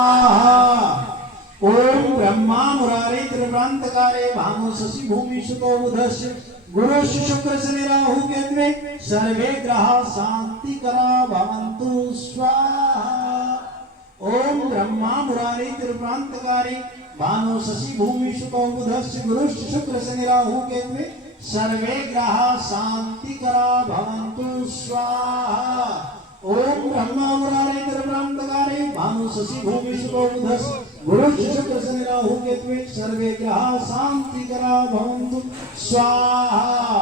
ओम ब्रह्मा मुरारी त्रिप्रांतकारे भानु शशि भूमि सुतो बुधस्य गुरु शुक्र शनि राहु केतवे सर्वे ग्रह शांति करा भवन्तु स्वाहा। ओम ब्रह्मा मुरारी त्रिप्रांतकारे भानु शशि भूमि सुतो बुधस्य गुरु शुक्र शनि राहु केतवे सर्वे ग्रह शांति करा भवन्तु स्वाहा। ओम ब्रह्मा मुरारी त्रिप्रांतकारे भानु शशि भूमि सुतो बुधस्य गुरु शुक्र शनि राहु केतवे सर्वे ग्रह शांति करा भवन्तु स्वाहा।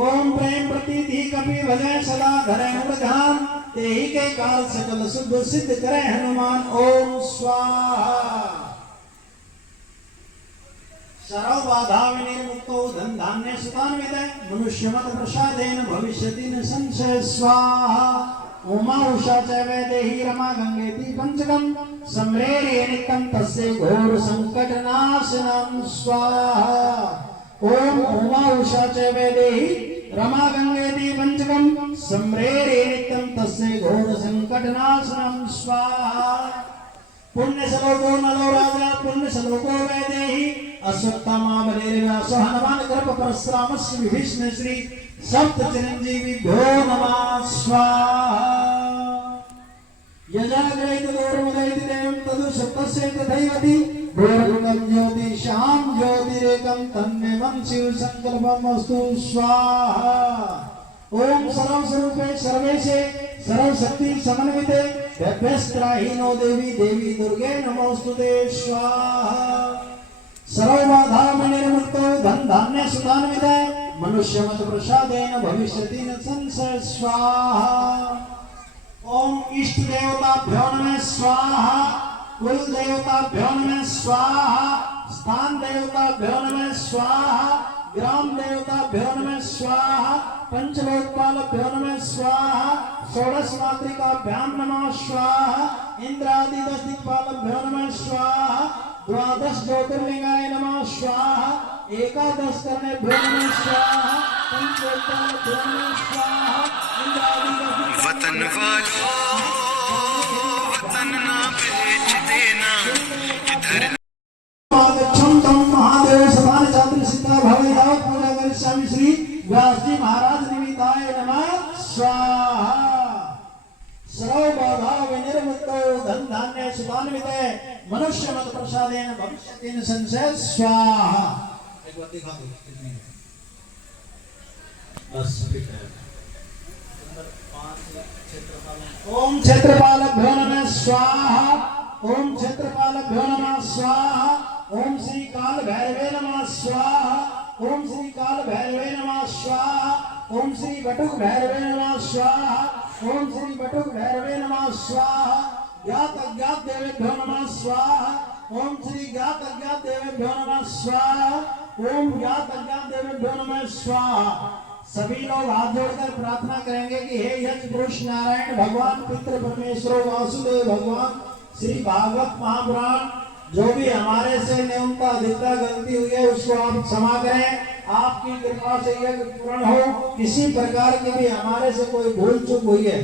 ओम प्रेम प्रतीति कपि भजय सदा धरे ध्यान तेहि के काल सकल शुभ सिद्ध करे हनुमान। ओम स्वाहा। सर्व बाधा विनिर्मुक्तो धन धान्य सुतान्वितः मनुष्यमत प्रसादेन भविष्यति न संशय स्वाहा। उमा उषा च वैदेही रमा गंगेति पंचकम सम्रेरे नित्यं तस्य घोर संकट नाशनम स्वाहा। ओम उमा उषा च वैदेही रमा गंगेति पंचकम सम्रेरे नित्यं तस्य घोर संकट नाशनम स्वाहा। पुण्य श्लोको नलो राजा पुण्य श्लोको वैदेही अश्वत्थामा बलिर्व्यास हनुमान कृप परशुरामस्य विभीषण श्री सप्त चिरंजीविभ्यो नमः स्वाहा। यजाग्रहित गौरमुदयति देवं तदु सप्तस्य तथैवति भूर्भुवं ज्योति श्याम ज्योतिरेकं तन्मे शिव संकल्पमस्तु स्वाहा। ओम सर्व स्वरूपे सर्वेशे सर्व शक्ति समन्विते व्यभ्यस्त्राहीनो देवी देवी दुर्गे नमोस्तुते स्वाहा। सर्व बाधा विनिर्मुक्तो धन धान्य सुतान्वितः मनुष्यमत प्रसादेन भविष्यति न संशय स्वाहा। ओम इष्ट देवताभ्यो नमः स्वाहा। कुल देवताभ्यो नमः स्वाहा। स्थान देवताभ्यो नमः स्वाहा। ग्राम देवताभ्यो नमः स्वाहा। पंचलोकपालभ्यो नमः स्वाहा। षोडश मातृकाभ्यां नमः स्वाहा। इंद्रादि दश दिक्पालभ्यो नमः स्वाहा। द्वादश ज्योतिर्लिंगाय नमः स्वाहा। एकादश कर्णेभ्यो नमः स्वाहा। पंचोपचारेभ्यो नमः स्वाहा। इंद्रादि दश वतन वालों वतन ना बेच देना इधर महादेव समान छात्र सीता भवयावत पूजा करिष्यामि श्री व्यास जी महाराज निमित्ताय नमः स्वाहा। सर्व बाधा विनिर्मुक्तो धन धान्य सुतान्वितः मनुष्य मत प्रसादेन भविष्यति न संशय स्वाहा। एक बार दिखा दो कितने बस ओम क्षेत्रपालभ्यो नमः स्वाहा। ओम क्षेत्रपालभ्यो नमः स्वाहा। ओम श्री काल भैरवे नमः स्वाहा। ओम श्री काल भैरवे नमः स्वाहा। ओम श्री बटुक भैरवे नमः स्वाहा। ओम श्री बटुक भैरवे नमः स्वाहा। ज्ञात अज्ञात देवेभ्यो नमः स्वाहा। ओम श्री ज्ञात अज्ञात देवेभ्यो नमः स्वाहा। ओम ज्ञात अज्ञात देवेभ्यो नमः स्वाहा। सभी लोग हाथ जोड़कर प्रार्थना करेंगे कि हे यज्ञ पुरुष नारायण भगवान पितृ परमेश्वर वासुदेव भगवान श्री भागवत महापुराण जो भी हमारे से न्यूनता अधिकता गलती हुई है उसको आप क्षमा करें। आपकी कृपा से यज्ञ पूर्ण हो। किसी प्रकार की भी हमारे से कोई भूल चूक हुई है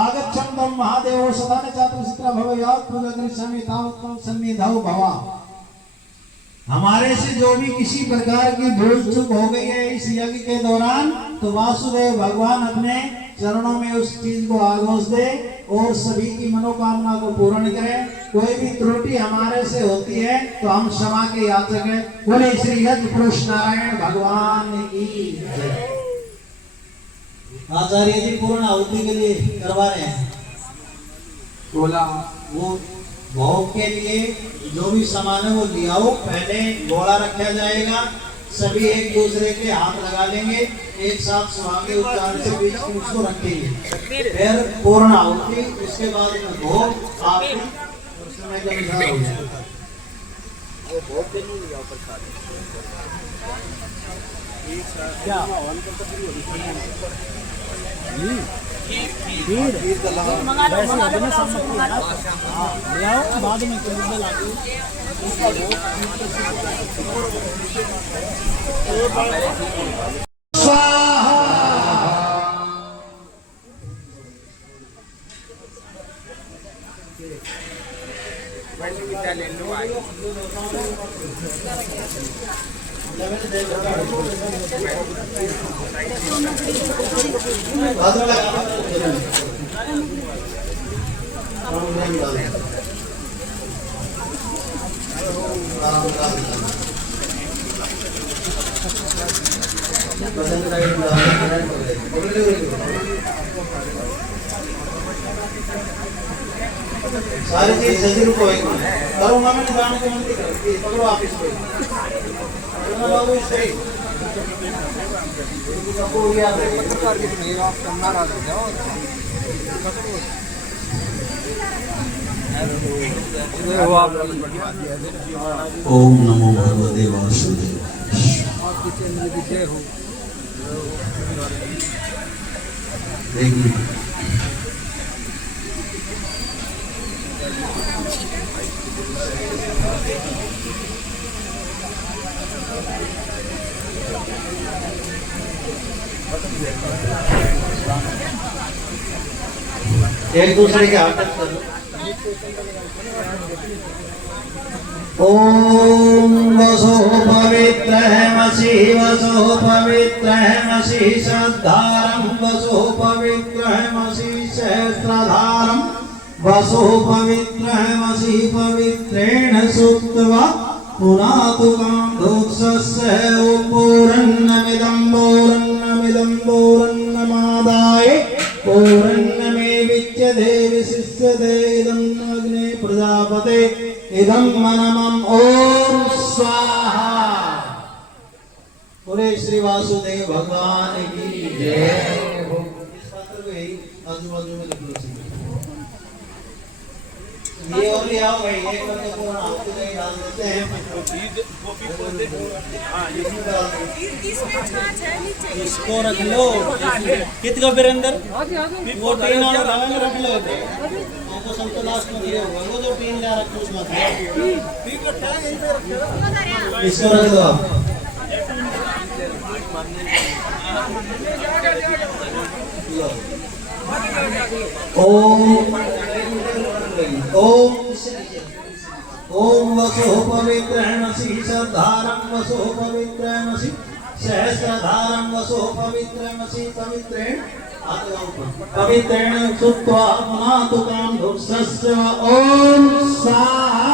आगच्छं तम महादेव सदा छात्र चित्रा भवयात् पूजा करिष्यामि तावत्तं सन्निधौ भवा। हमारे से जो भी किसी प्रकार की भूल चूक हो गई है इस यज्ञ के दौरान तो वासुदेव भगवान अपने चरणों में उस चीज को आगोश दे और सभी की मनोकामना को पूर्ण करे। कोई भी त्रुटि हमारे से होती है तो हम क्षमा के याचक हैं। बोले श्री यज्ञ पुरुष नारायण भगवान की जय। आचार्य जी पूर्ण आहुति के लिए करवा रहे हैं। बोला वो भोग के लिए जो भी सामान है वो लियाओ। पहले गोला रखा जाएगा। सभी एक दूसरे के हाथ लगा लेंगे। एक साथ सुहागे उच्चारण से बीच में उसको रखेंगे। फिर पूर्ण आहुति उसके बाद में भोग आरती उस समय का विधान हो जाएगा। वो भोग देने लिया ऊपर खा क्या मंगा लो बाद में स्वाहा। सारी चीज सही रुको एक करूंगा मैं जान के मत कर पकड़ो आप इसको करना बाबू सही सबको याद है पत्रकार की नहीं आप नाराज हो जाओ ओम नमो भगवते वासुदेवाय। एक मिनट। एक दूसरे के हाथ टच कर लो। ओम वसो पवित्र मसी वसो पवित्र मसी श्रद्धारम वसो पवित्र मसी सहस्रधारम वसो पवित्र मसी पवित्रेण सुक्त्वा पुनातु कामधोक्षस्य पूर्णमिदं पूर्णमादाय पूर्णमेविच्यते विशिष्यते इदं अग्ने प्रजापते इदं मनमं ओम स्वाहा। बोले श्री वासुदेव भगवान की जय। इस पत्र को यही आजू बाजू में लिख लो। ये और ले आओ भाई, एक करके पूरा आपको नहीं डाल देते हैं। इसमें छाछ है नीचे। इसको रख लो कितना वीरेंद्र वो तीन और रख लो हमको सबको लास्ट में दिया होगा वो जो तीन ला रखो उसमें इसको रख दो आप। ओम ओम ओम वसो पवित्रमसि श्रद्धारं वसो पवित्रमसि सहस्रधारं वसो पवित्रमसि पवित्रेण पवित्रेण सुत्वा पुनातु कामधोक्षस्य ओम स्वाहा।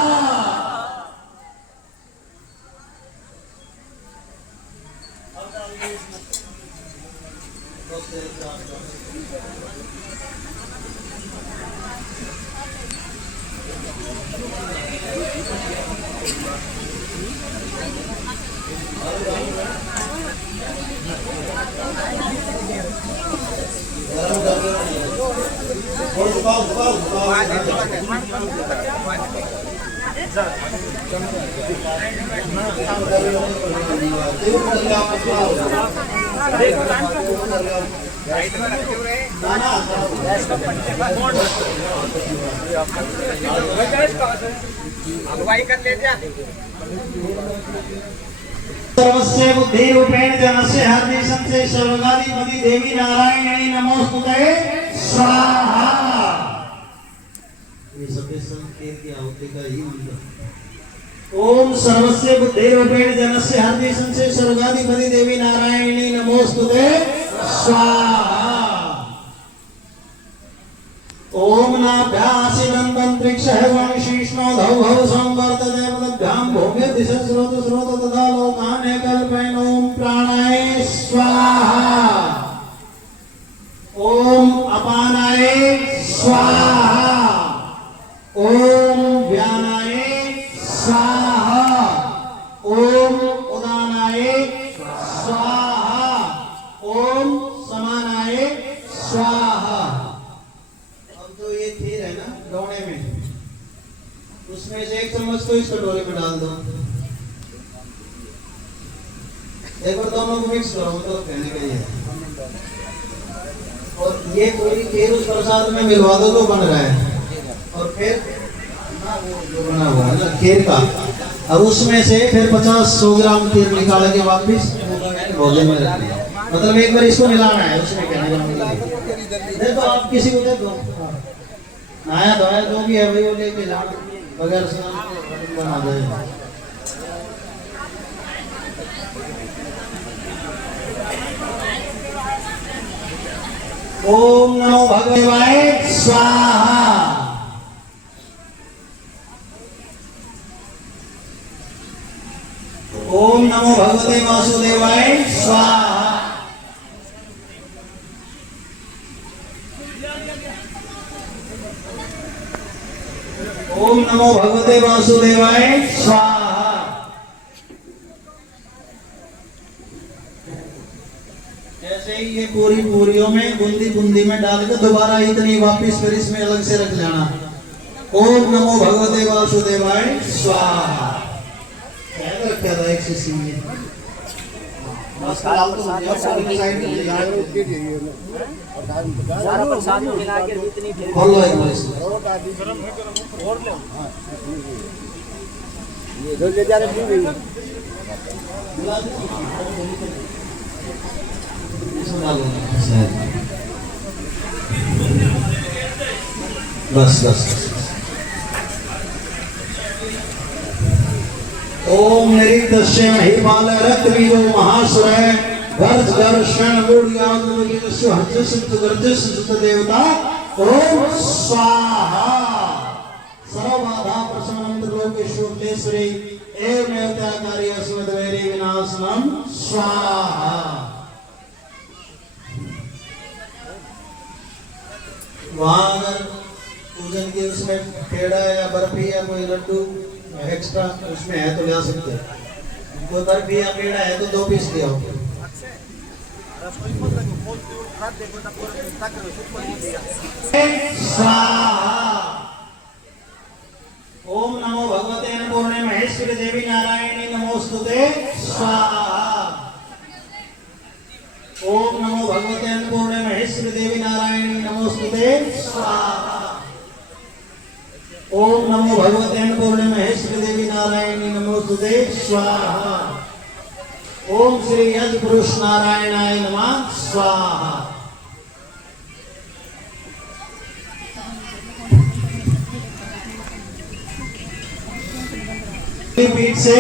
अगुवाई कर ले जा सर्वस्य बुद्धि रूपेण जनस्य हरनिशं से सर्वगाधिपति देवी नारायणी नमोस्तुते स्वाहा। ये सबसे संकेत की आहुति का ही मंत्र। ओम सर्वस्य बुद्धि रूपेण जनस्य हरनिशं से सर्वगाधिपति देवी नारायणी नमोस्तुते स्वाहा। ओम नाभ्यासिनं तंत्रिक्षः वंशीष्णो धौभौ संवर्तते पदभ्यां भूम्य दिशः स्रोत तथा लोकान् कल्पयन्। ओम प्राणाय स्वाहा। ओम अपानाय स्वाहा। ओम व्यानाय स्वाहा। ओम उदानाय स्वाहा। ओम समानाय स्वाहा। तो ये खीर है ना लौड़े में, उसमें से एक चम्मच को इस कटोरे में डाल दो। एक बार दोनों को मिक्स करो, तो कहने का ये है। और ये पूरी खीर उस प्रसाद में मिलवा दो जो बन रहा है, और फिर जो बना हुआ है ना खीर का, और उसमें से फिर 50-100 ग्राम खीर निकाल के वापिस भोजन में रख दिया। मतलब एक बार इसको मिलाना है, उसमें कहने का मतलब देखो आप किसी को दे दो, नहाया धोया जो भी है भाई वो लेके जाना। बगैर स्नान के बना जाए। ओम नमो भगवाय स्वाहा। ओम नमो भगवते वासुदेवाय स्वाहा। ओम नमो भगवते वासुदेवाय स्वाहा। ऐसे ही ये पूरी पूरियों में बूंदी बूंदी में डाल के दोबारा इतनी वापिस फिर इसमें अलग से रख लेना। ओम नमो भगवते वासुदेवाय स्वाहा। क्या रखा था एक शीशी में? सारा प्रसाद मिला के जितनी खोल लो एक बार इसे। ये जो ले जा रहे हैं इसमें डालो। बस बस। ओम निरिक्तस्य महिपाल रक्त बीजो महासुरय वर्ष दर्शन मूर्यागुरुजस्य हजस्य गर्जस्य सुत देवता ओम स्वाहा। सर्वबाधा प्रशमनं त्रिलोकेश्वरेश्वरी एवं नेवत्याकारी अस्मद् वैरी विनाशनम स्वाहा। वहाँ अगर पूजन के उसमें पेड़ा या बर्फी या कोई लड्डू एक्स्ट्रा उसमें है तो ले सकते हैं। कोई बर्फी या पेड़ा है तो 2 पीस ले आओ। ओम नमो भगवते अन्नपूर्णे महेश्वरी देवी नारायणी नमोस्तुते स्वाहा। ओम नमो भगवते अन्नपूर्णे महेश्वरी देवी नारायणी नमोस्तुते स्वाहा। ओम नमो भगवते अन्नपूर्णे महेश्वरी देवी नारायणी नमोस्तुते स्वाहा। ओम श्री यज पुरुष नारायणाय नमः स्वाहा। पीठ से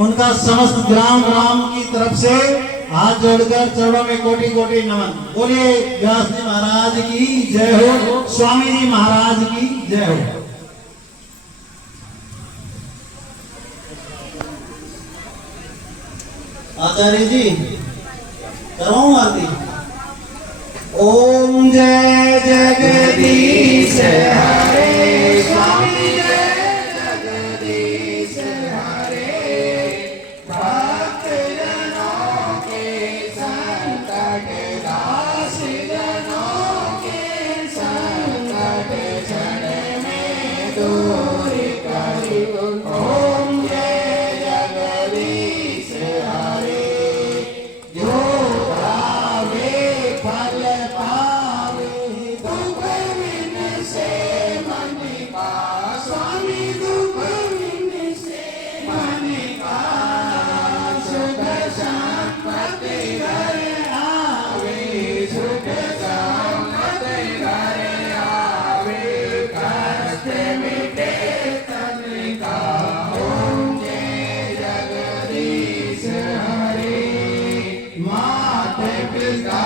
उनका समस्त ग्राम की तरफ से हाथ जोड़कर चरणों में कोटि कोटि नमन। बोलिए व्यास जी महाराज की जय हो, स्वामी जी महाराज की जय हो। आचार्य जी करवाऊं आरती। ओम जय जगदीश हरे स्वामी जय जगदीश हरे। भक्त जनों के संकट दास जनों के संकट क्षण में दूर करी। ओम जय जगदीश हरे। जो भावे फल पावे दुख विन से मन का। स्वामी दुख विन से मन का। सुख संपत्ति घर आवे। सुख संपत्ति घर आवे। कष्ट मिटे तन का। ओम जय जगदीश हरे। मात पिता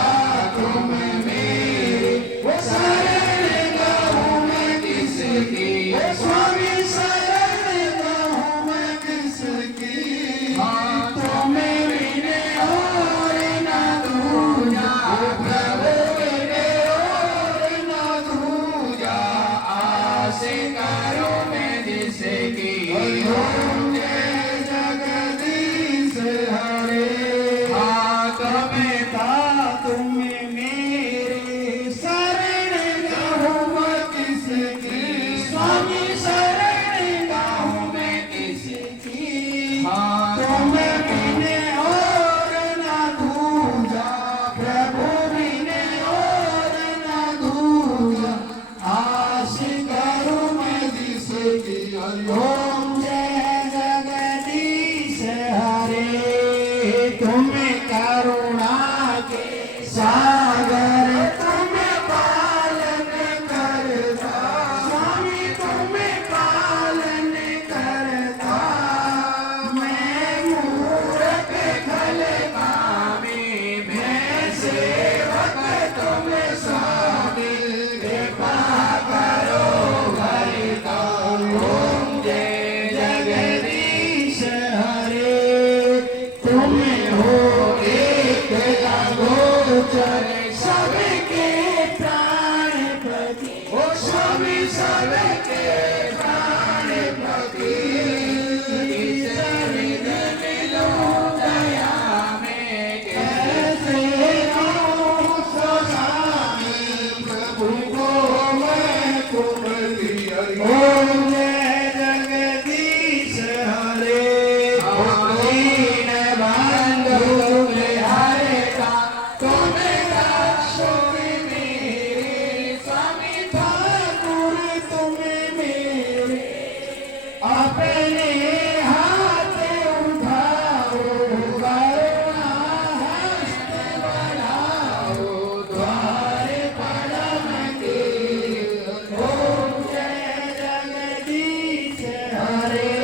तुम मेरे शरण गहूँ मैं किसकी। स्वामी शरण गहूँ मैं किसकी। तुम बिन और न दूजा। प्रभु बिन और न दूजा। आस करो मैं जिसकी। ओम जय जगदीश हरे। तुम मेरे शरण गहूँ मैं किसकी। स्वामी शरण गहूँ मैं किसकी। तुम बिन और न दूजा। प्रभु बिन और न दूजा। आस करूँ मैं जिसकी। ओम जय जगदीश हरे। तुम करुणा के सागर तुम पालन करता। स्वामी तुम पालन अपने हाथ उठाओ, करुणा हस्त बढ़ाओ, द्वार परम के। ओम जय जगदीश हरे,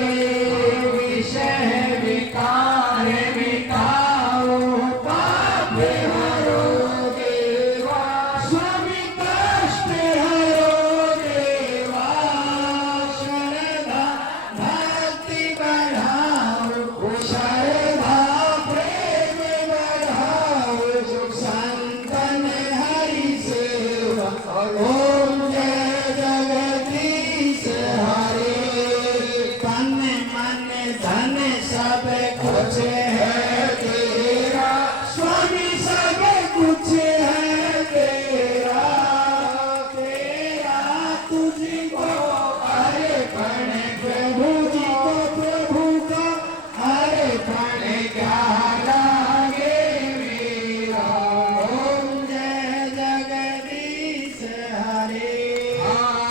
विषय विकार मिटाओ, पाप हरो देवा, स्वामी कष्ट हरो देवा, श्रद्धा भक्ति बढ़ाओ, श्रद्धा प्रेम बढ़ाओ, संतन हरि सेवा। ओम जय जगदीश हरे, तन मन धन सब कुछ है तेरा, स्वामी सब कुछ है तेरा, तेरा तुझको अर्पण, प्रभु जी को प्रभु का अर्पण, क्या लागे मेरा। ओम जय जगदीश हरे,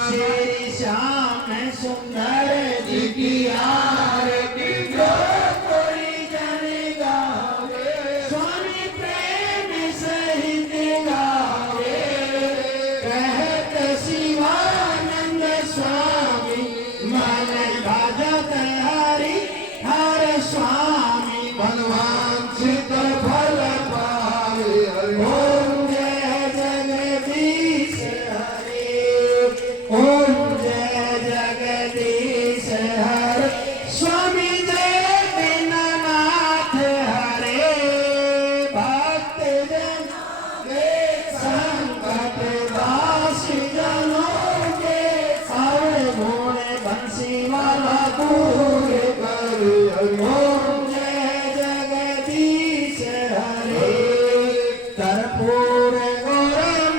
श्री श्याम सुंदर जी की आरती जो कोई जन गावे, स्वामी प्रेम सहित गावे, कहत शिवानंद स्वामी, मन भजत हरि हर स्वामी, मनवांछित फल पावे। ओम जय जगदीश हरे, ओम जय जगदीश हरे, स्वामी जय दीननाथ हरे, भक्त जन के संकट दासी जनों के, अवगुण बंसी वाला दूर करे। ओम जय जगदीश हरे, कर्पूर गौरम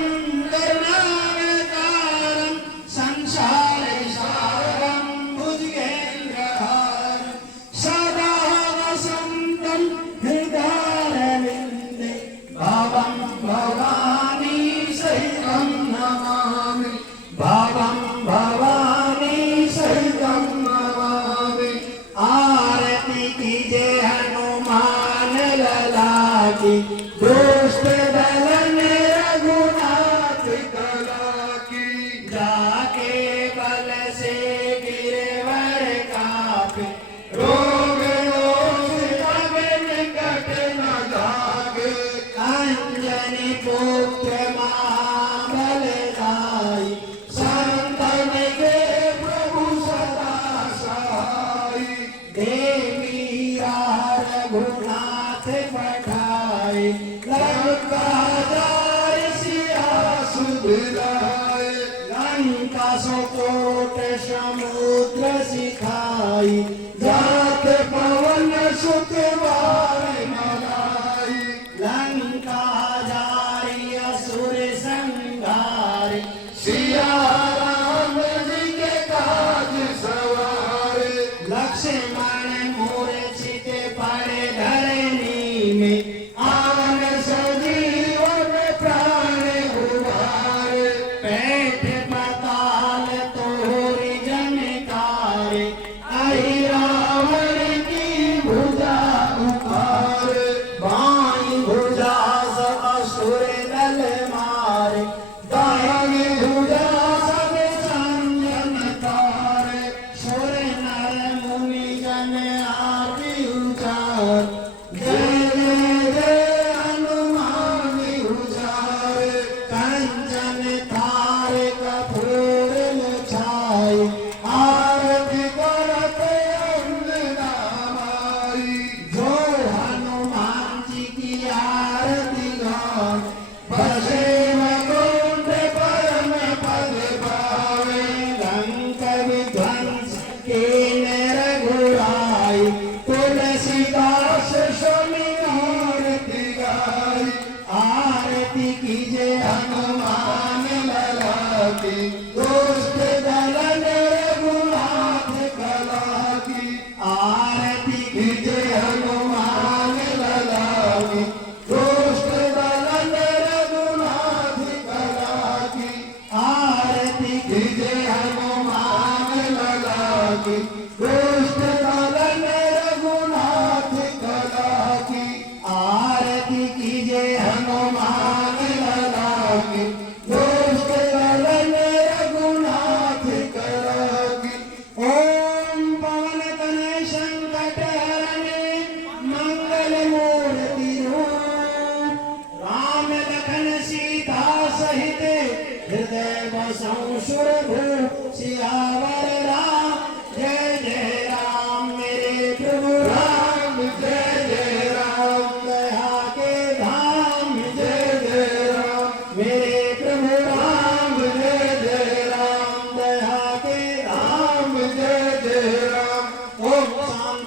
करुणावतारम, संसार सारम भुजगेन्द्रहारम, सदा वसंतम हृदयारविंदे, भावं भवानी सहितं नमामि, भावं भवानी सहितं नमामि। आरती कीजिए हनुमान लला की, दुष्ट दलन रघुनाथ कला की, जाके बल से गिरवर कापे, रोग दोष तब निकट न जागे, अंजनी पुत्र महाबलदाई, संतन के प्रभु सदा सहाय, देवी रघुनाथ पठाए, लंका जाय सिया सुधराए, लंका सुकोट समुद्र सिखाई, जात पवन सुत बार मनाई, लंका जाय असुर संहारे, सिया राम जी के काज सवारे, लक्ष्मण मूर्छित पड़े धरनी में, आवन सजीवन प्राण उबारे, पेट पाताल तोरी जनकारे, आई रावण की भुजा उखारे, बाई भुजा सब असुर दल मारे, दाहिनी भुजा सब संजन तारे, सुर नर मुनि जन आरती उचार, जय जय जय हनुमान उचारे, कंचन थारे कपूर छाई, आरती करत अंजना माई, जो हनुमान जी की आरती गान, बसे वैकुंठ परम पद पावे, लंक विध्वंस के रघुराई, तुलसीदास स्वामी आरती गाई, आरती कीजिए हनुमान लला की, दुष्ट दलन रघुनाथ कला की, आरती कीजिए हनुमान लला की, दुष्ट दलन रघुनाथ कला की, आरती कीजिए हनुमान लला की।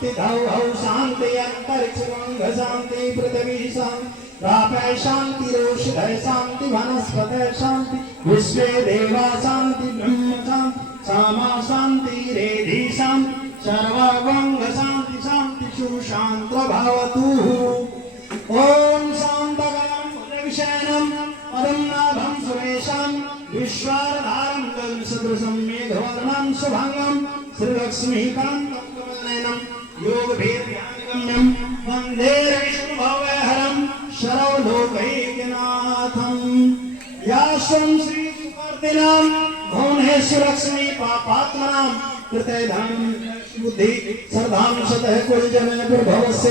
शांति धौ शांति अंतरिक्ष गंग शांति पृथ्वी शांति रापय शांति रोषधय शांति वनस्पतय शांति विश्वे देवा शांति ब्रह्म शांति सामा शांति रेधि शांति सर्वगंग शांति शांति सुशांत भवतु। ओम शांतगणं भुजगशयनं पद्मनाभं सुरेशं विश्वाधारं गगनसदृशं मेघवर्णं शुभंगं श्रीलक्ष्मीकान्तं कमलनयनं योगभेदज्ञानगम्यं वन्दे विष्णुभवहरं सर्वलोकैकनाथं। यास्वं श्रीसुपर्दिनां भुवनेश्वरलक्ष्मी पापात्मनां कृते धनं बुद्धि श्रद्धां सतः कुलजनप्रभवस्य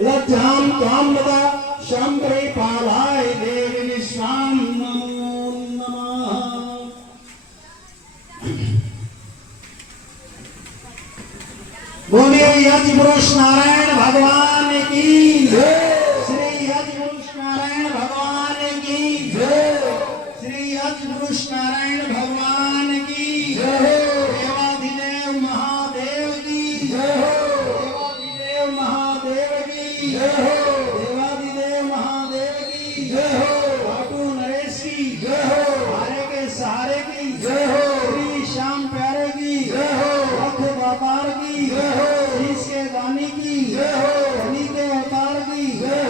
लज्जां त्वां वदा शम्भे पालाय देवी निष्वां नमो नमः। बोलिए यज पुरुष नारायण भगवान की जय। श्री यज पुरुष नारायण भगवान की जय। श्री यज पुरुष नारायण भगवान की जय। देवाधिदेव महादेव की जय। देवाधिदेव महादेव की जय। देवाधिदेव महादेव की जय। बाटू नरेश की जय। हारे के सहारे की जय। श्री श्याम प्यारे की जय। रथ दातार की जय। शीश के दानी की जय। बलि के अवतार की जय।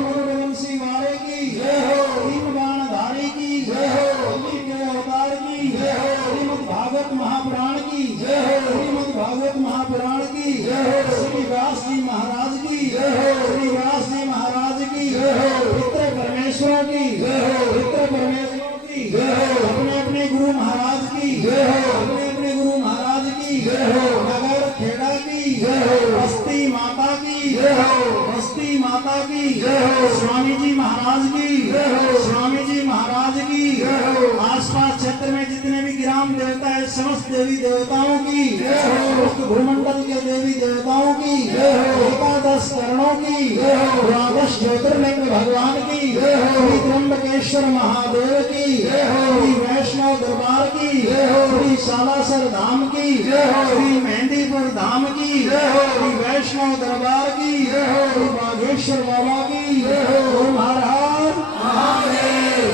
मुरुडवंशी वारे की जय। तीन बाणधारी की जय। बलि के अवतार की जय। श्रीमद् भागवत महापुराण की जय। श्रीमद् भागवत महापुराण की जय। श्री व्यास जी महाराज की जय। श्री व्यास जी महाराज की जय। पितृ परमेश्वरों की जय। पितृ परमेश्वरों की जय। अपने अपने गुरु महाराज की जय। अपने अपने गुरु महाराज की जय। नगर खेड़ा की जय। बस्ती माता की जय। बस्ती माता की जय। स्वामी जी महाराज की जय। स्वामी जी महाराज की जय। आसपास क्षेत्र में जितने भी ग्राम देवता है समस्त देवी देवताओं की जय। समस्त भूमंडल के देवी देवताओं की जय। एकादश करणों की जय। द्वादश ज्योतिर्लिंग भगवान की जय। श्री त्र्यंबकेश्वर महादेव की जय। श्री वैष्णव दरबार की जय। श्री सालासर धाम की जय। श्री मेहंदीपुर धाम की जय। श्री वैष्णव दरबार की जय। श्री बागेश्वर बाबा की जय। ओम हर हर महादेव।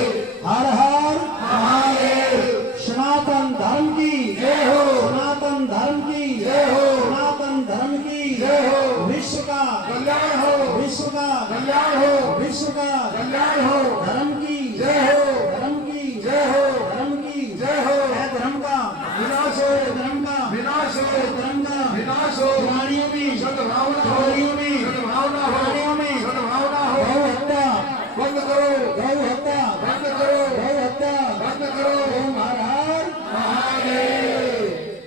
हर हर महादेव। सनातन धर्म की जय हो। सनातन धर्म की जय हो। सनातन धर्म की जय हो। विश्व का कल्याण हो। विश्व का कल्याण हो। विश्व का कल्याण हो। धर्म की जय हो। धर्म की जय हो। धर्म की जय हो। धर्म का विनाश हो। धर्म का विनाश हो। धर्म का विनाश हो। प्राणियों में सद्भावना हो। प्राणियों में सद्भावना हो। प्राणियों में सद्भावना हो। गौ हत्या बंद करो। गौ हत्या बंद करो। गौ हत्या बंद करो। ओम हर हर महादेव।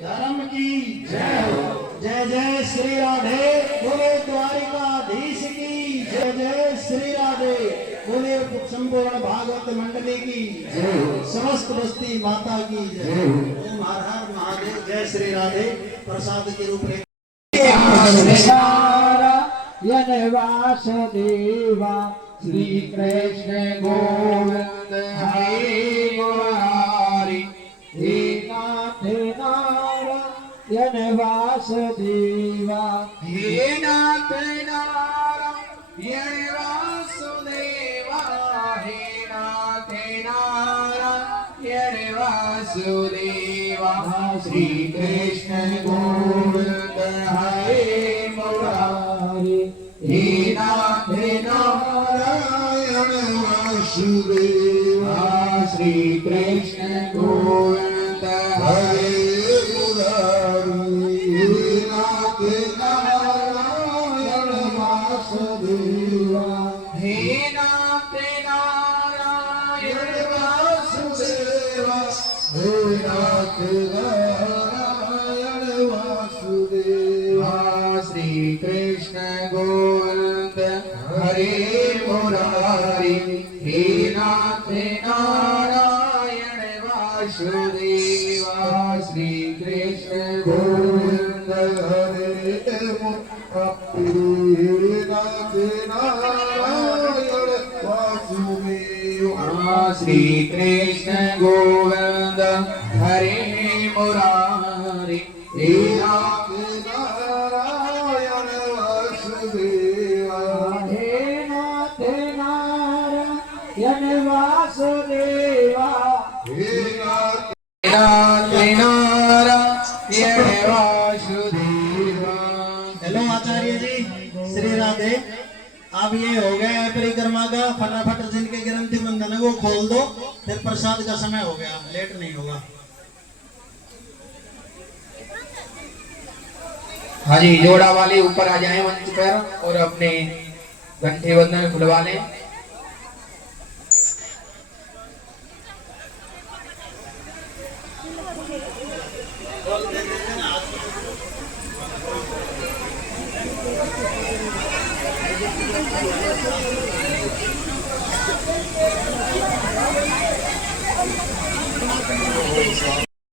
धर्म की जय हो। जय जय श्री राधे। बोले द्वारिकाधीश की जय। जय श्री राधे। बोले संपूर्ण भागवत मंडली की जय। समस्त बस्ती माता की जय। ओम हर हर महादेव। जय श्री राधे। प्रसाद के रूप में वासुदेवा श्री कृष्ण गोविंद हरे मुरारी हे नाथ नारायण वासुदेवा हे नाथ नारायण वासुदेवा हे नाथ नारायण वासुदेवा श्री कृष्ण गोविंद हरे मुरारी हे नाथ नारायण वासुदेवा श्री कृष्ण गोविंद हरे मुरारी हे नाथ नारायण वासुदेवा हे नाथ नारायण वासुदेवा हे नाथ नारायण वासुदेवा श्री कृष्ण गोविंद हरे मुरारी हे नाथ नारायण वासुदेवा श्री कृष्ण गोविंद हरे मुरारी नाथ नारायण वासुदेवा श्री कृष्ण गोविंद हरे मुरारी हे नाथ नारायण नाते नारायण वासुदेवा। हेलो आचार्य जी, श्री राधे। अब ये हो गया है परिक्रमा का, फटाफट जिनके ग्रंथि बंधन है वो खोल दो, फिर प्रसाद का समय हो गया, लेट नहीं होगा। हाँ जी, जोड़ा वाले ऊपर आ जाएं मंच पर और अपने घंटे बंधन खुलवा लें।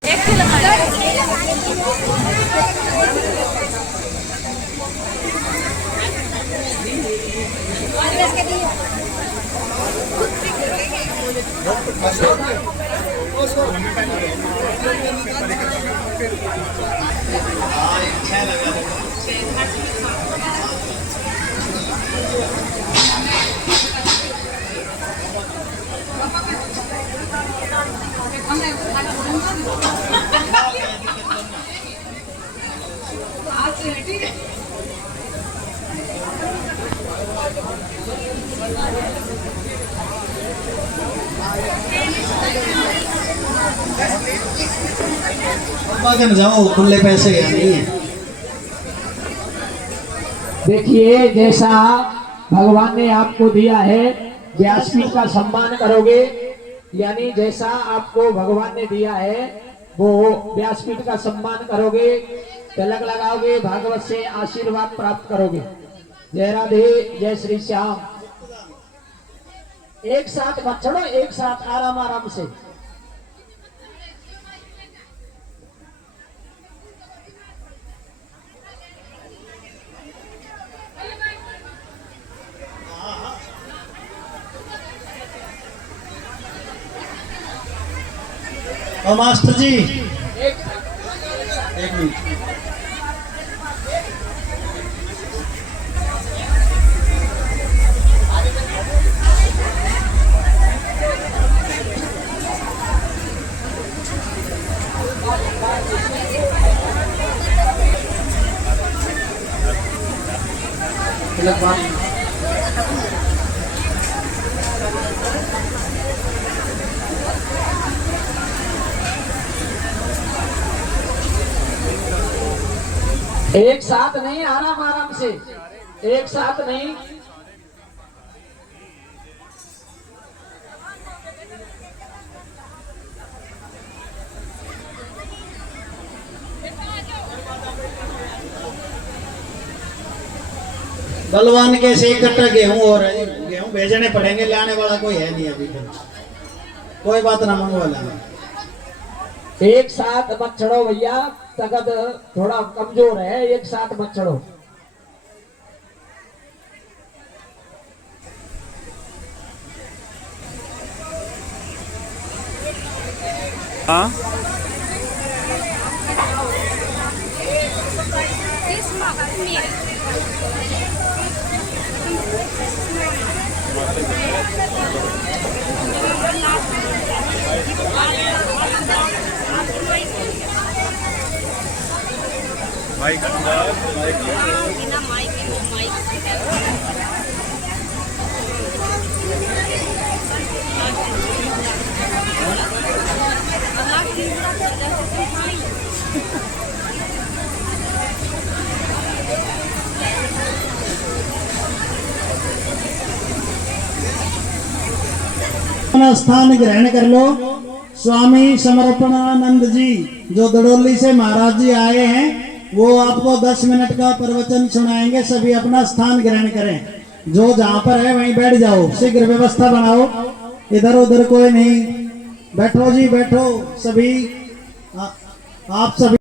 एक ही लगा बागन जाओ, खुले पैसे या नहीं है। देखिए, जैसा भगवान ने आपको दिया है, व्यासपीठ का सम्मान करोगे, यानी जैसा आपको भगवान ने दिया है वो व्यासपीठ का सम्मान करोगे, तिलक लगाओगे, भागवत से आशीर्वाद प्राप्त करोगे। जय राधे, जय श्री श्याम। एक साथ मत चढ़ो, एक साथ आराम आराम से। और मास्टर जी एक मिनट, तिलक बांध। एक साथ नहीं, आराम आराम से, एक साथ नहीं। बलवान के से इकट्ठा गेहूं और गेहूं भेजने पड़ेंगे, लाने वाला कोई है नहीं अभी तक। कोई बात ना, मंगवा लेना। एक साथ मत चढ़ो भैया, तकत थोड़ा कमजोर है, एक साथ मत चढ़ो। बिना माइक अपना स्थान ग्रहण कर लो। स्वामी समर्पणानंद जी जो दड़ोली से महाराज जी आए हैं, वो आपको 10 मिनट का प्रवचन सुनाएंगे। सभी अपना स्थान ग्रहण करें, जो जहां पर है वहीं बैठ जाओ। शीघ्र व्यवस्था बनाओ, इधर उधर कोई नहीं। बैठो जी, बैठो सभी। आप सभी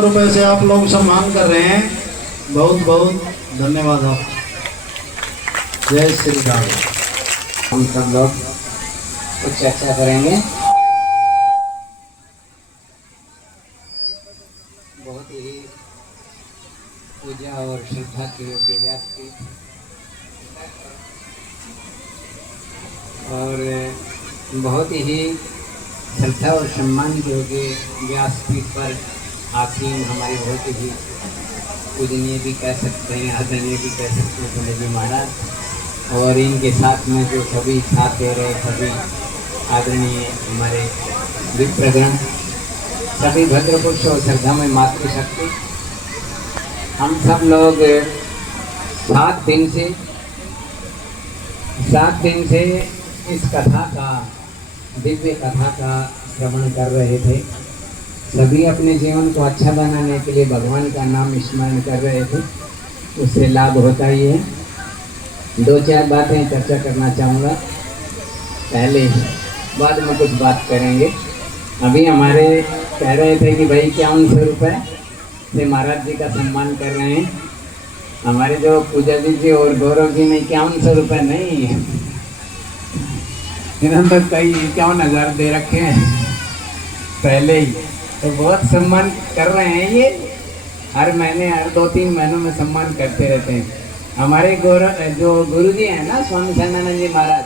रुपए से आप लोग सम्मान कर रहे हैं, बहुत बहुत धन्यवाद आप। जय श्री राम। हम सब लोग कुछ चर्चा करेंगे। बहुत ही पूजा और श्रद्धा की योग्य व्यासपीठ और बहुत ही श्रद्धा और सम्मान के योग्य व्यासपीठ पर आसीन हमारी बहुत ही पूजनीय भी कह सकते हैं, आदरणीय भी कह सकते हैं पंडित जी महाराज, और इनके साथ में जो सभी साथ दे रहे सभी आदरणीय हमारे विप्रगण, सभी भद्रपुरुष और श्रद्धा में मातृशक्ति, हम सब लोग 7 दिन से इस कथा का, दिव्य कथा का श्रवण कर रहे थे। सभी अपने जीवन को अच्छा बनाने के लिए भगवान का नाम स्मरण कर रहे थे, उससे लाभ होता ही है। 2-4 बातें चर्चा करना चाहूँगा, पहले बाद में कुछ बात करेंगे। अभी हमारे कह रहे थे कि भाई 5100 रुपये से महाराज जी का सम्मान कर रहे हैं। हमारे जो पूजा जी और गौरव जी ने 5100 रुपये नहीं, इन्होंने तो कई 51,000 दे रखे हैं पहले ही, तो बहुत सम्मान कर रहे हैं। ये हर महीने, हर 2-3 महीनों में सम्मान करते रहते हैं। हमारे गौरव जो गुरु जी हैं ना, स्वामी चंदानंद जी महाराज,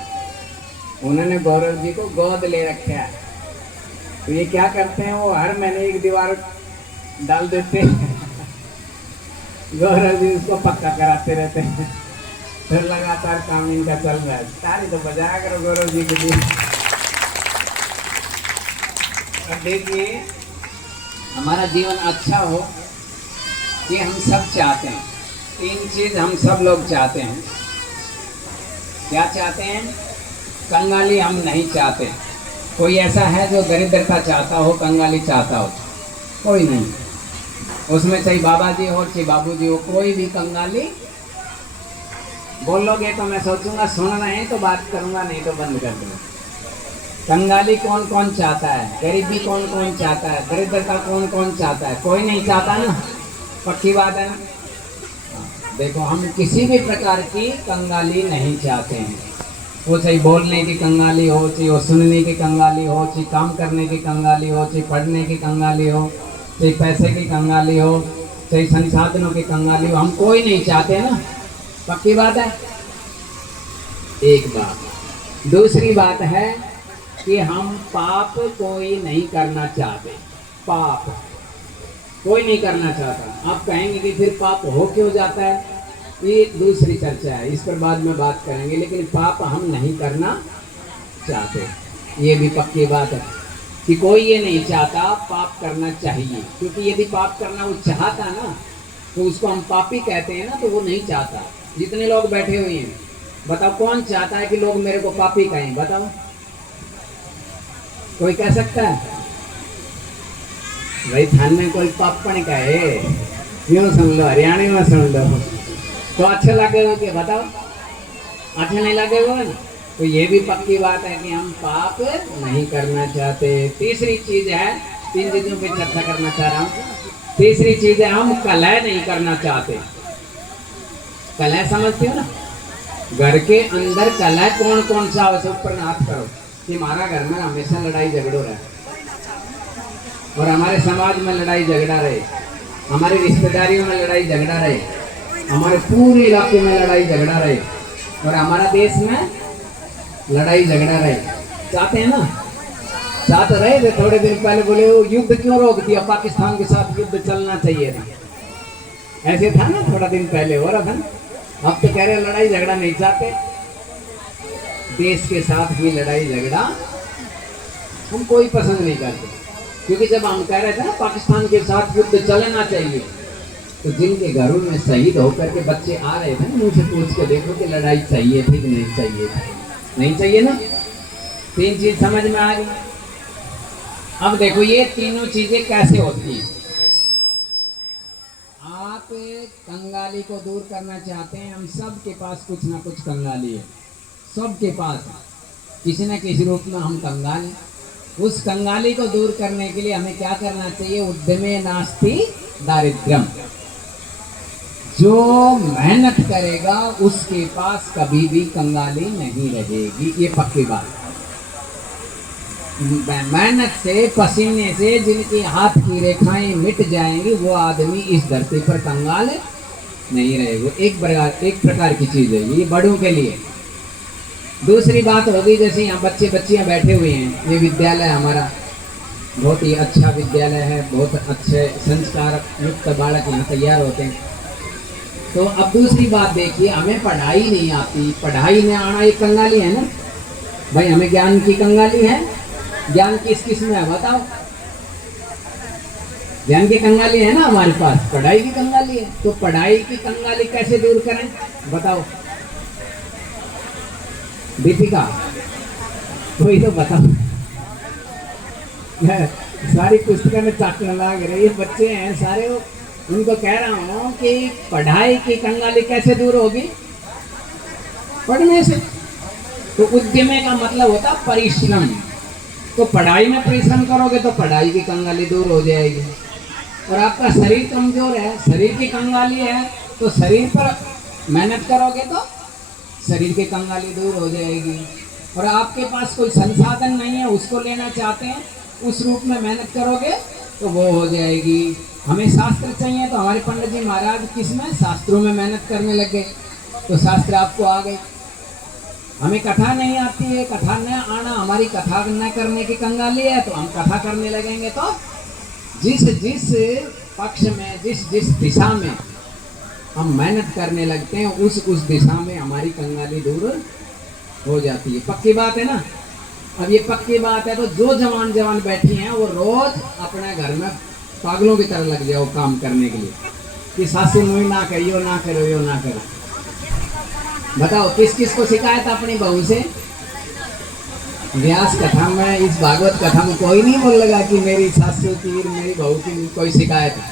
उन्होंने गौरव जी को गोद ले रखा है। तो ये क्या करते हैं, वो हर महीने एक दीवार डाल देते हैं गौरव जी उसको पक्का कराते रहते हैं। फिर लगातार काम इनका चल रहा है। ताली तो बजाया करो गौरव जी के लिए। अब देखिए, हमारा जीवन अच्छा हो ये हम सब चाहते हैं। 3 चीज हम सब लोग चाहते हैं। क्या चाहते हैं? कंगाली हम नहीं चाहते। कोई ऐसा है जो दरिद्रता चाहता हो, कंगाली चाहता हो? कोई नहीं। उसमें चाहे बाबा जी हो चाहे बाबू जी हो, कोई भी कंगाली बोलोगे तो मैं सोचूंगा सुन रहे हैं तो बात करूंगा, नहीं तो बंद कर दूंगा। कंगाली कौन कौन चाहता है? गरीबी कौन कौन चाहता है? दरिद्रता कौन कौन चाहता है? कोई नहीं चाहता ना, पक्की बात है ना। देखो, हम किसी भी प्रकार की कंगाली नहीं चाहते हैं। वो चाहे बोलने की कंगाली हो, चाहे वो सुनने की कंगाली हो, चाहे काम करने की कंगाली हो, चाहे पढ़ने की कंगाली हो, चाहे पैसे की कंगाली हो, चाहे संसाधनों की कंगाली हो, हम कोई नहीं चाहते ना, पक्की बात है। एक बात। दूसरी बात है कि हम पाप कोई नहीं करना चाहते। पाप कोई नहीं करना चाहता। आप कहेंगे कि फिर पाप हो क्यों जाता है, ये दूसरी चर्चा है, इस पर बाद में बात करेंगे। लेकिन पाप हम नहीं करना चाहते, ये भी पक्की बात है कि कोई ये नहीं चाहता पाप करना चाहिए। क्योंकि यदि पाप करना वो चाहता ना, तो उसको हम पापी कहते हैं ना, तो वो नहीं चाहता। जितने लोग बैठे हुए हैं, बताओ कौन चाहता है कि लोग मेरे को पापी कहें? बताओ, कोई कह सकता है? भाई थान में कोई पापण कहे, क्यों सुन लो, हरियाणा में सुन लो तो अच्छे लगेगा कि बताओ, अच्छे नहीं लगेगा ना। तो ये भी पक्की बात है कि हम पाप नहीं करना चाहते। तीसरी चीज है, 3 चीजों पे चर्चा करना चाह रहा हूँ। तीसरी चीज है, हम कलह नहीं करना चाहते। कलह समझते हो ना? घर के अंदर कलह कौन कौन सा हो, सब पर हाथ करो कि हमारा घर में हमेशा लड़ाई झगड़ो रहे, और हमारे समाज में लड़ाई झगड़ा रहे, हमारी रिश्तेदारियों में लड़ाई झगड़ा रहे, हमारे पूरे इलाके में लड़ाई झगड़ा रहे, और हमारा देश में लड़ाई झगड़ा रहे। चाहते हैं ना? चाहते रहे थे। थोड़े दिन पहले बोले वो युद्ध क्यों रोक दिया, पाकिस्तान के साथ युद्ध चलना चाहिए था, ऐसे था ना, थोड़ा दिन पहले हो रहा था ना। अब तो कह रहे लड़ाई झगड़ा नहीं चाहते। देश के साथ भी लड़ाई झगड़ा हम कोई पसंद नहीं करते। क्योंकि जब हम कह रहे थे ना पाकिस्तान के साथ युद्ध चलना चाहिए, तो जिनके घरों में शहीद होकर के बच्चे आ रहे थे ना, उनसे पूछ के देखो कि लड़ाई चाहिए थी कि नहीं चाहिए थी? नहीं चाहिए ना। 3 चीज समझ में आ गई। अब देखो ये तीनों चीजें कैसे होती हैं। आप कंगाली को दूर करना चाहते हैं। हम सब के पास कुछ ना कुछ कंगाली है, सबके पास किसी न किसी रूप में हम कंगाल हैं। उस कंगाली को दूर करने के लिए हमें क्या करना चाहिए? उद्यमे नास्ति दारिद्र्यम। जो मेहनत करेगा उसके पास कभी भी कंगाली नहीं रहेगी, ये पक्की बात। मेहनत से, पसीने से जिनकी हाथ की रेखाएं मिट जाएंगी वो आदमी इस धरती पर कंगाल नहीं रहेगा। एक प्रकार की चीज है ये बड़ों के लिए। दूसरी बात होगी, जैसे यहाँ बच्चे बच्चियाँ बैठे हुए हैं, ये विद्यालय हमारा बहुत ही अच्छा विद्यालय है, बहुत अच्छे संस्कार युक्त बालक यहाँ तैयार होते हैं। तो अब दूसरी बात देखिए, हमें पढ़ाई नहीं आती, पढ़ाई में आना एक कंगाली है ना भाई। हमें ज्ञान की कंगाली है। ज्ञान किस किस में है बताओ? ज्ञान की कंगाली है ना हमारे पास, पढ़ाई की कंगाली है। तो पढ़ाई की कंगाली कैसे दूर करें बताओ दीपिका, कोई तो बताओ। सारी पुस्तकें में चाटने लग रही है, बच्चे हैं सारे, उनको कह रहा हूँ कि पढ़ाई की कंगाली कैसे दूर होगी? पढ़ने से। तो उद्यमे का मतलब होता परिश्रम। तो पढ़ाई में परिश्रम करोगे तो पढ़ाई की कंगाली दूर हो जाएगी। और आपका शरीर कमजोर है, शरीर की कंगाली है, तो शरीर पर मेहनत करोगे तो शरीर की कंगाली दूर हो जाएगी। और आपके पास कोई संसाधन नहीं है, उसको लेना चाहते हैं, उस रूप में मेहनत करोगे तो वो हो जाएगी। हमें शास्त्र चाहिए तो हमारे पंडित जी महाराज किसमें? शास्त्रों में मेहनत करने लगे, तो शास्त्र आपको आ गए। हमें कथा नहीं आती है, कथा न आना हमारी कथा न करने की कंगाली है, तो हम कथा करने लगेंगे। तो जिस जिस पक्ष में, जिस जिस दिशा में हम मेहनत करने लगते हैं, उस दिशा में हमारी कंगाली दूर हो जाती है। पक्की बात है ना? अब ये पक्की बात है, तो जो जवान बैठी हैं वो रोज अपने घर में पागलों की तरह लग जाओ काम करने के लिए कि सासू मुई ना करियो, ना करो, यो ना करो। बताओ किस किस को शिकायत अपनी बहू से? व्यास कथा में, इस भागवत कथा में कोई नहीं बोल लगा कि मेरी सासू की, मेरी बहू की कोई शिकायत है।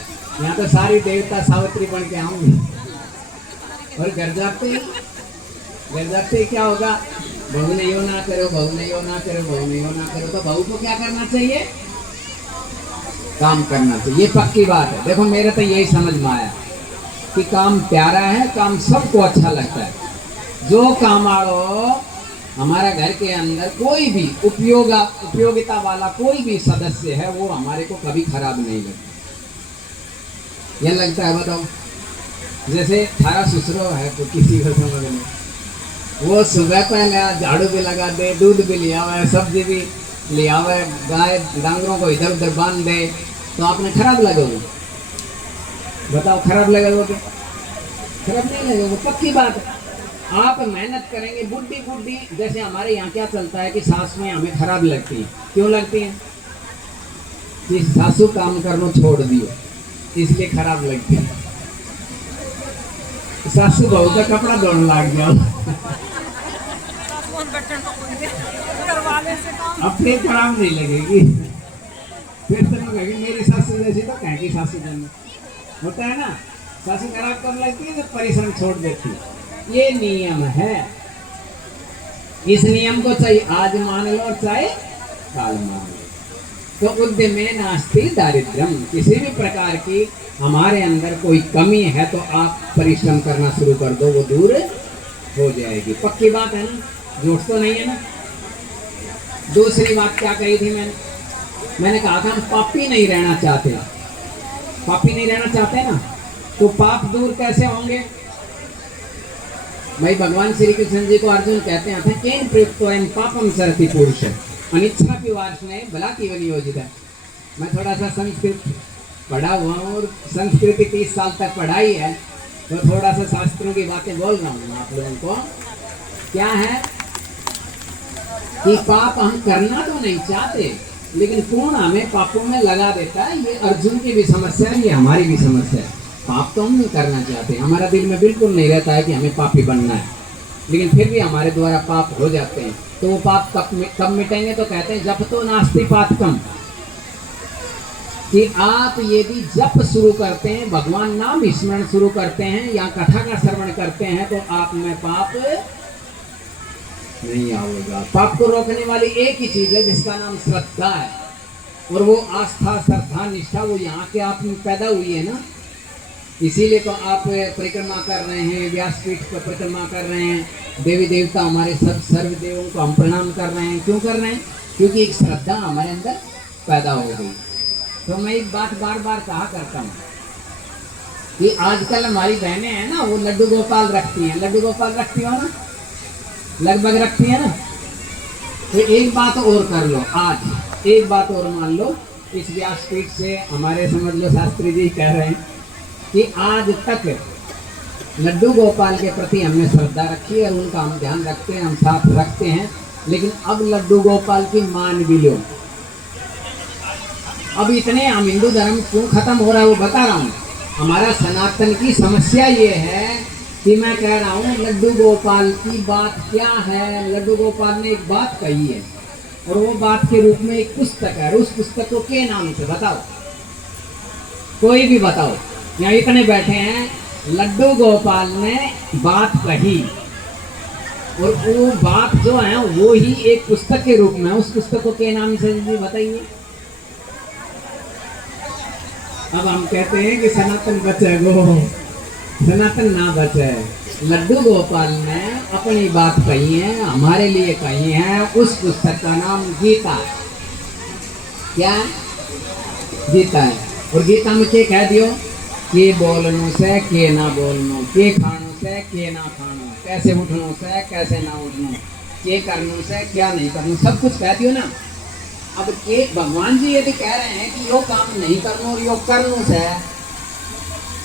यहाँ तो सारी देवता सावित्री बन के आऊंगी। और घर जाते क्या होगा? बहू ने यो ना करो, बहू ने यो ना करो, बहू ने यो ना करो। तो बहू को क्या करना चाहिए? काम करना चाहिए। ये पक्की बात है। देखो मेरे तो यही समझ में आया कि काम प्यारा है, काम सबको अच्छा लगता है। जो काम आड़ो हमारा घर के अंदर कोई भी उपयोगिता वाला कोई भी सदस्य है, वो हमारे को कभी खराब नहीं लगता। यह लगता है बताओ, जैसे थारा ससुरो है तो किसी को समझ नहीं, वो सुबह पहले झाड़ू भी लगा दे, दूध भी ले आवे, सब्जी भी ले आवे, गाय डांगरों को इधर उधर बांध दे, तो आपने खराब लगोगे? बताओ खराब लगोगे? खराब नहीं लगोगे, पक्की बात है। आप मेहनत करेंगे, बुद्धि जैसे हमारे यहाँ क्या चलता है कि सास में हमें खराब लगती है। क्यों लगती है? कि सासू काम करना छोड़ दियो, इसलिए खराब लगती है। सासू बहू का कपड़ा धोने लग जाओ, अपने खराब नहीं लगेगी, फिर तो लगेगी मेरी सासू जैसी, तो कहेगी सासू बनना होता है ना। सासू खराब करने लगती है तो परिश्रम छोड़ देती है। ये नियम है। इस नियम को चाहे आज मान लो और चाहे काल मान लो। तो उद्यमे नास्ति दारिद्र्यम। किसी भी प्रकार की हमारे अंदर कोई कमी है तो आप परिश्रम करना शुरू कर दो, वो दूर हो जाएगी। पक्की बात है ना? झूठ तो नहीं है ना? दूसरी बात क्या कही थी मैंने कहा था हम पापी नहीं रहना चाहते। पापी नहीं रहना चाहते ना, तो पाप दूर कैसे होंगे भाई? भगवान श्री कृष्ण जी को अर्जुन कहते हैं केन प्रयुक्तोऽयं पापम सरति पुरुष अनिच्छापि वासने बलात्ति योजित है। मैं थोड़ा सा संस्कृत पढ़ा हुआ हूँ और संस्कृति 30 साल तक पढ़ाई है, तो थोड़ा सा शास्त्रों की बातें बोल रहा हूँ आप लोगों को। क्या है कि पाप हम करना तो नहीं चाहते, लेकिन पूर्ण हमें पापों में लगा देता है। ये अर्जुन की भी समस्या है, ये हमारी भी समस्या है। पाप तो हम नहीं करना चाहते, हमारा दिल में बिल्कुल नहीं रहता है कि हमें पापी बनना है, लेकिन फिर भी हमारे द्वारा पाप हो जाते हैं। तो वो पाप कब मिटेंगे? तो कहते हैं जप तो नास्ति पातकम, कि आप यदि जप शुरू करते हैं, भगवान नाम स्मरण शुरू करते हैं या कथा का श्रवण करते हैं, तो आप में पाप नहीं आएगा। पाप को रोकने वाली एक ही चीज है जिसका नाम श्रद्धा है। और वो आस्था श्रद्धा निष्ठा वो यहाँ के आप में पैदा हुई है ना, इसीलिए तो आप परिक्रमा कर रहे हैं, व्यासपीठ पर परिक्रमा कर रहे हैं, देवी देवता हमारे सब सर्व देवों को हम प्रणाम कर रहे हैं। क्यों कर रहे हैं? क्योंकि एक श्रद्धा हमारे अंदर पैदा हो गई। तो मैं एक बात बार बार कहा करता हूँ कि आजकल हमारी बहनें हैं ना, वो लड्डू गोपाल रखती हैं। लड्डू गोपाल रखती हो ना, लगभग रखती है ना। तो एक बात और कर लो, आज एक बात और मान लो, इस व्यासपीठ से हमारे समझ लो शास्त्री जी कह रहे हैं कि आज तक लड्डू गोपाल के प्रति हमने श्रद्धा रखी है, उनका हम ध्यान रखते हैं, हम साथ रखते हैं। लेकिन अब लड्डू गोपाल की मान भी लो। अब इतने हम हिंदू धर्म क्यों खत्म हो रहा है वो बता रहा हूँ। हमारा सनातन की समस्या ये है कि मैं कह रहा हूँ लड्डू गोपाल की बात क्या है। लड्डू गोपाल ने एक बात कही है और वो बात के रूप में एक पुस्तक है। उस पुस्तक को के नाम से बताओ, कोई भी बताओ। यहाँ इतने बैठे हैं, लड्डू गोपाल ने बात कही और वो बात जो है वो ही एक पुस्तक के रूप में, उस पुस्तक को के नाम से जी बताइए। अब हम कहते हैं कि सनातन बचे, वो सनातन ना बचे। लड्डू गोपाल ने अपनी बात कही है, हमारे लिए कही है। उस पुस्तक का नाम गीता। क्या है? गीता है। और गीता में क्या कह दियो? के बोलनो से के ना बोलनो, के खानो से के ना खानो, कैसे उठनो से कैसे ना उठनो, के करनो से क्या नहीं करनो, सब कुछ कह दियो ना। अब के भगवान जी यदि कह रहे हैं कि यो काम नहीं करनो और यो करनो से,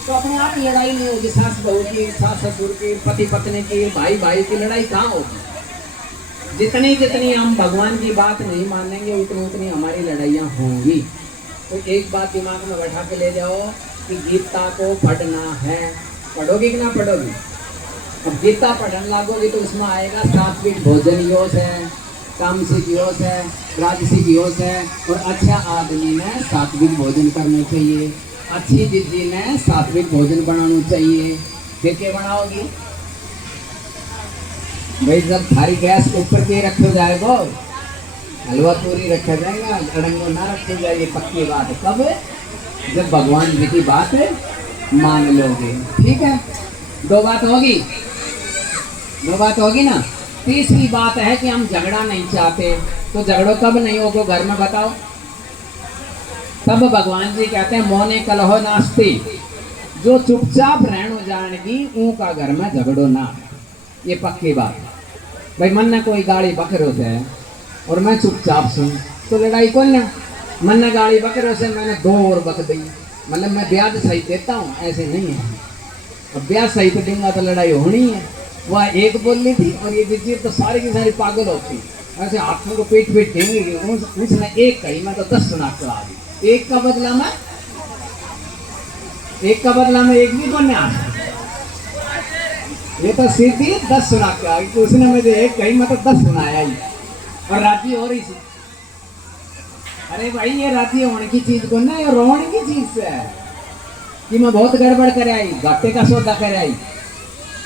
तो अपने आप लड़ाई नहीं होगी। सास बहू की, सास ससुर की, पति पत्नी की, भाई भाई की लड़ाई कहाँ होगी? जितनी जितनी हम भगवान की बात नहीं मानेंगे उतनी उतनी हमारी लड़ाइयाँ होंगी। तो एक बात दिमाग में बैठा के ले जाओ कि गीता को पढ़ना है। पढ़ोगी कि ना पढ़ोगी? अब गीता पढ़ने लागोगी तो उसमें आएगा सात्विक भोजन योज है, तामसिक योज है, राजसिक योज है। और अच्छा आदमी ने सात्विक भोजन करना चाहिए, अच्छी दीदी ने सात्विक भोजन बनाना चाहिए। फिर क्या बनाओगी भाई? जब थारी गैस के ऊपर के रखे जाएगा, हलवा पूरी रखा जाएगा, अड़ंगो ना रखे जाएगी, पक्की बात है। कब? जब भगवान जी की बात मान लोगे। ठीक है, दो बात होगी, दो बात होगी ना। तीसरी बात है कि हम झगड़ा नहीं चाहते, तो झगड़ो कब नहीं होगा घर में बताओ? तब भगवान जी कहते हैं मोने कलहो नास्ती, जो चुपचाप रहनो जानेगी उनका घर में झगड़ो ना। ये पक्की बात। भाई मन ने कोई गाड़ी बकरो से और मैं चुपचाप सुन, तो लड़ाई कौन ना? मन ने गाड़ी बकरो से मैंने 2 और बक दी, मतलब मैं ब्याज सही देता हूँ, ऐसे नहीं है। अब ब्याज सही तो दूंगा तो लड़ाई होनी है। वह एक बोल ली थी और ये जिज्जीर तो सारी की सारी पागल होती, ऐसे हाथों को पीट पीट देंगे। उसने एक कही, मैं तो 10 सुना चढ़ा दी। एक का बदला में एक भी बोलने आ, ये तो सीधी 10 सुना के आ गई। उसने मुझे एक कही, मैं तो 10 सुनाया ही और राजी हो रही थी। अरे भाई ये राजी होने की चीज को ना, ये रोने की चीज से है कि मैं बहुत गड़बड़ कर आई, घाटे का सौदा कर आई।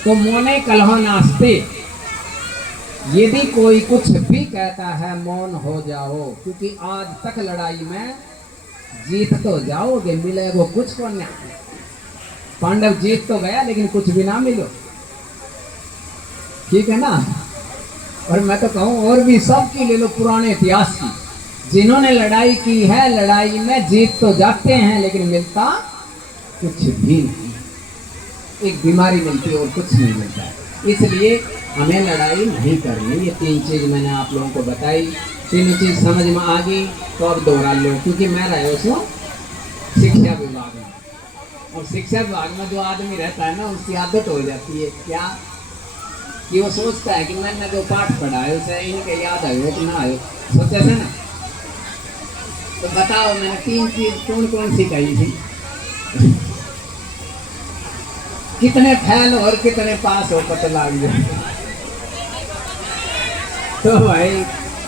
तो मोने कलह नास्ते, यदि कोई कुछ भी कहता है मौन हो जाओ, क्योंकि आज तक लड़ाई में जीत तो जाओगे, मिलेगा कुछ को नहीं। पांडव जीत तो गया लेकिन कुछ भी ना मिलो। ठीक है ना? और मैं तो कहूँ और भी सबकी ले लो, पुराने इतिहास की, जिन्होंने लड़ाई की है, लड़ाई में जीत तो जाते हैं लेकिन मिलता कुछ भी नहीं। एक बीमारी मिलती है और कुछ नहीं मिलता है। इसलिए हमें लड़ाई नहीं करनी। ये 3 चीज़ मैंने आप लोगों को बताई। 3 चीज़ समझ में आ गई तो अब दोहरा लो, क्योंकि मैं रहा हूँ शिक्षा विभाग में, और शिक्षा विभाग में जो आदमी रहता है ना, उसकी आदत हो जाती है क्या कि वो सोचता है कि मैंने जो पाठ पढ़ा है उसे इनके याद आयो कि ना आयो, सोचे से ना। तो बताओ मैंने 3 चीज कौन कौन सी कही थी? कितने फैल और कितने पास हो पता लग जाए। तो भाई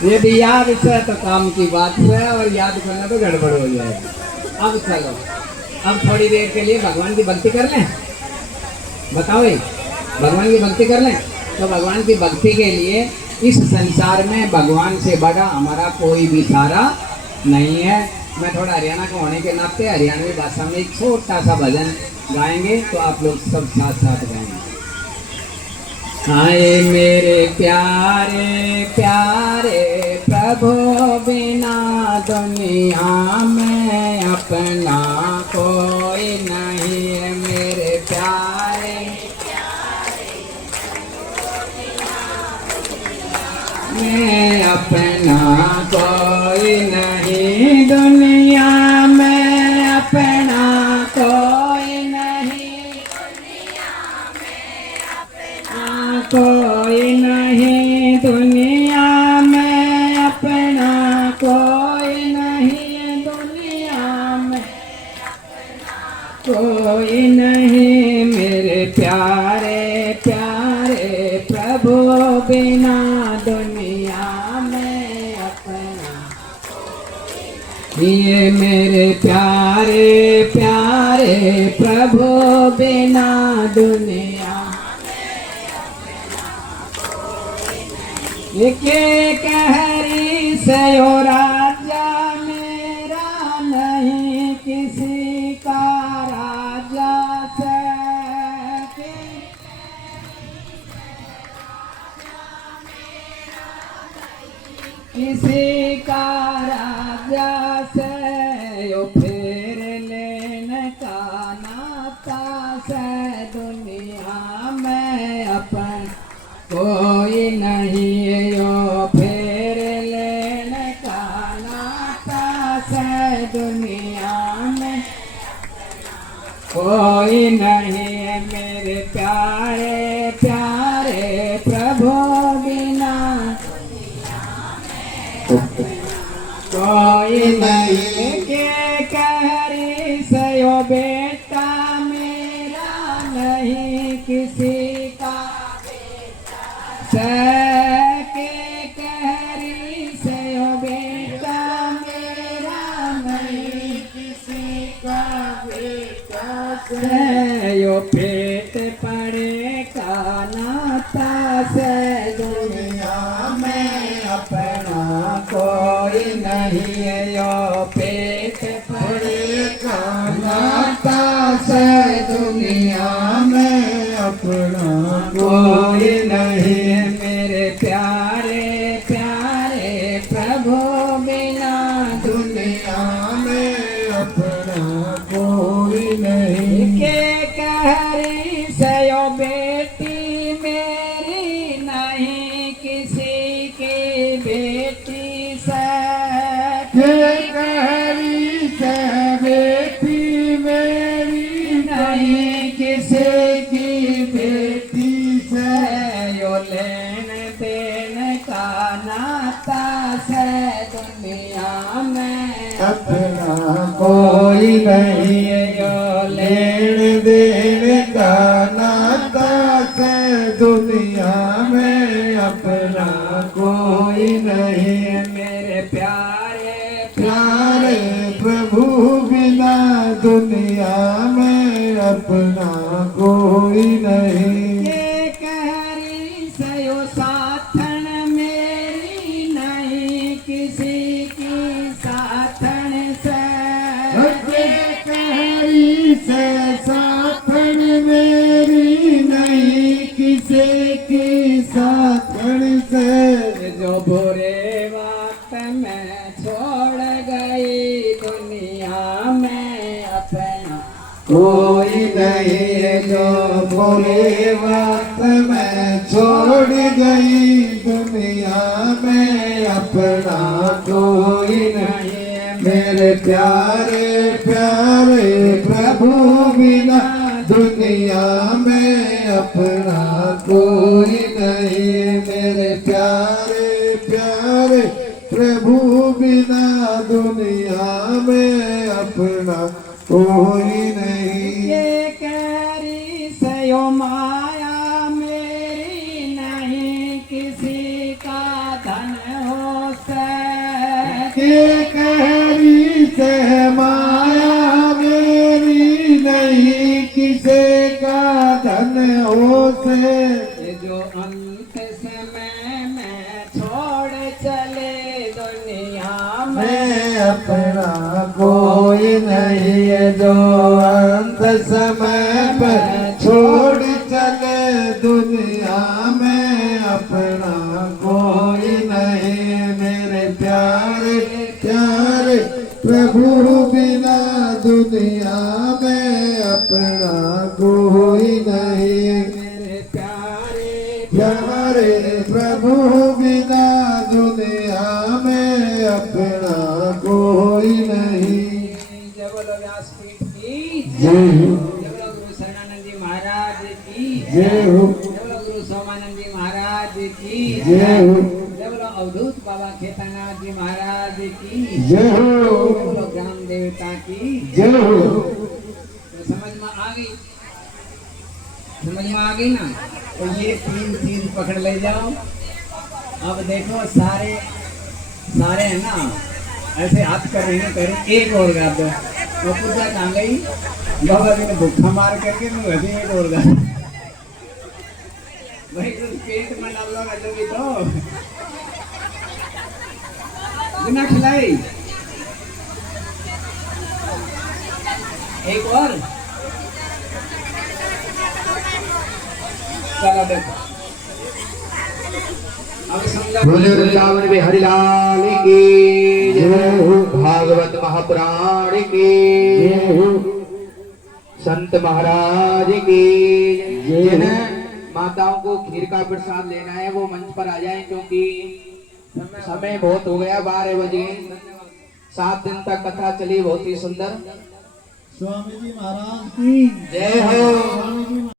यदि याद है तो काम की बात है, और याद करना तो गड़बड़ हो जाएगी। अब चलो, अब थोड़ी देर के लिए भगवान की भक्ति कर लें। बताओ भगवान की भक्ति कर लें। तो भगवान की भक्ति के लिए इस संसार में भगवान से बड़ा हमारा कोई भी सहारा नहीं है। मैं थोड़ा हरियाणा का होने के नाते हरियाणवी भाषा में एक छोटा सा भजन गाएंगे, तो आप लोग सब साथ साथ गाएंगे। हाय मेरे प्यारे प्यारे प्रभु, बिना दुनिया में अपना कोई नहीं है। मेरे प्यारे मैं अपना कोई नहीं, दुनिया में अपना कोई नहीं, कोई नहीं, दुनिया में अपना कोई नहीं, दुनिया में कोई नहीं। मेरे प्यारे प्यारे प्रभु, बिना दुनिया में अपना, ये मेरे प्यारे प्यारे प्रभु, बिना दुनिया के कहरी से ओ राजा मेरा नहीं किसी का राजा से, किसी का राजा से यो फेर लेने का नाता से, दुनिया में अपन कोई नहीं, यो फेर लेने का नाता से, दुनिया में कोई नहीं। मेरे प्यारे प्यारे प्रभु, बिना कोई नहीं। के कहरी से यो बेटा मेरा नहीं किसी का, के कहरी से यो बेटा मेरा नहीं किसी का बेटा से, यो पेट पड़े का नाता से, दुनिया में अपना कोई नहीं है। यो पेट पड़े का नाता से, दुनिया में अपना कोई नहीं है। मेरे प्यारे प्यारे प्रभु, बिना दुनिया में अपना कोई नहीं। के कहरी से यो बेटी मेरी नहीं किसी की बेटी से, के कहरी से बेटी मेरी नहीं किसी की बेटी से, यो लेन देन का नाता से, दुनिया में अपना कोई नहीं है। यो लेन देन का नाता से, दुनिया में अपना कोई नहीं है। मेरे प्यारे प्यारे प्रभु, बिना दुनिया में अपना कोई नहीं। ये कहरी से यो साथन मेरी नहीं किसी की साथन से, कहरी से साथन मेरी नहीं किसी की साथन से, जो बुरे वक्त में छोड़ गई दुनिया में अपना कोई नहीं है। जो बुरे वक्त में छोड़ गई दुनिया में अपना कोई नहीं है। मेरे प्यारे प्यारे प्रभु, बिना दुनिया में अपना कोई नहीं। मेरे प्यारे प्यारे प्रभु, बिना दुनिया में अपना कोई नहीं। ये कहरी से यो माया मेरी नहीं किसी का धन हो से, ये कहरी से माया मेरी नहीं किसी का धन हो से, जो अंत समय में छोड़ चले दुनिया में अपना कोई नहीं है, जो अंत समय पर छोड़ चले दुनिया में अपना कोई नहीं। मेरे प्यारे प्यारे प्रभु बिना दुनिया में अपना कोई नहीं। मेरे प्यारे प्यारे प्रभु बिना दुनिया में अपना कोई नहीं। जय बोलो व्यासपीठ की जय हो, जय बोलो गुरु शरणानंद जी महाराज की जय हो, जय बोलो गुरु सोमानंद जी महाराज की जय हो, जय बोलो अवधूत बाबा खेतानाथ जी महाराज की जय जय हो, बोलो ग्राम देवता की जय हो। तो समझ में आ गई, समझ में आ गई ना। तो ये तीन चीज पकड़ ले जाओ। अब देखो सारे सारे है ना ऐसे हाथ कर रहे हैं, करें एक और गा दो। वो पूजा कहाँ गई, बाबा जी ने भूखा मार करके मैं अभी एक और गा। भाई तो पेट में डाल लो अभी तो बिना खिलाई। एक और चलो देखो अब समझो। बोले वृंदावन में हरिलाल की जय हो, भागवत महापुराण की जय हो, संत महाराज की जय। जिन्हें माताओं को खीर का प्रसाद लेना है वो मंच पर आ जाएं, क्योंकि समय बहुत हो गया, 12 बज गए। 7 दिन तक कथा चली, बहुत ही सुंदर। स्वामी जी महाराज की जय हो।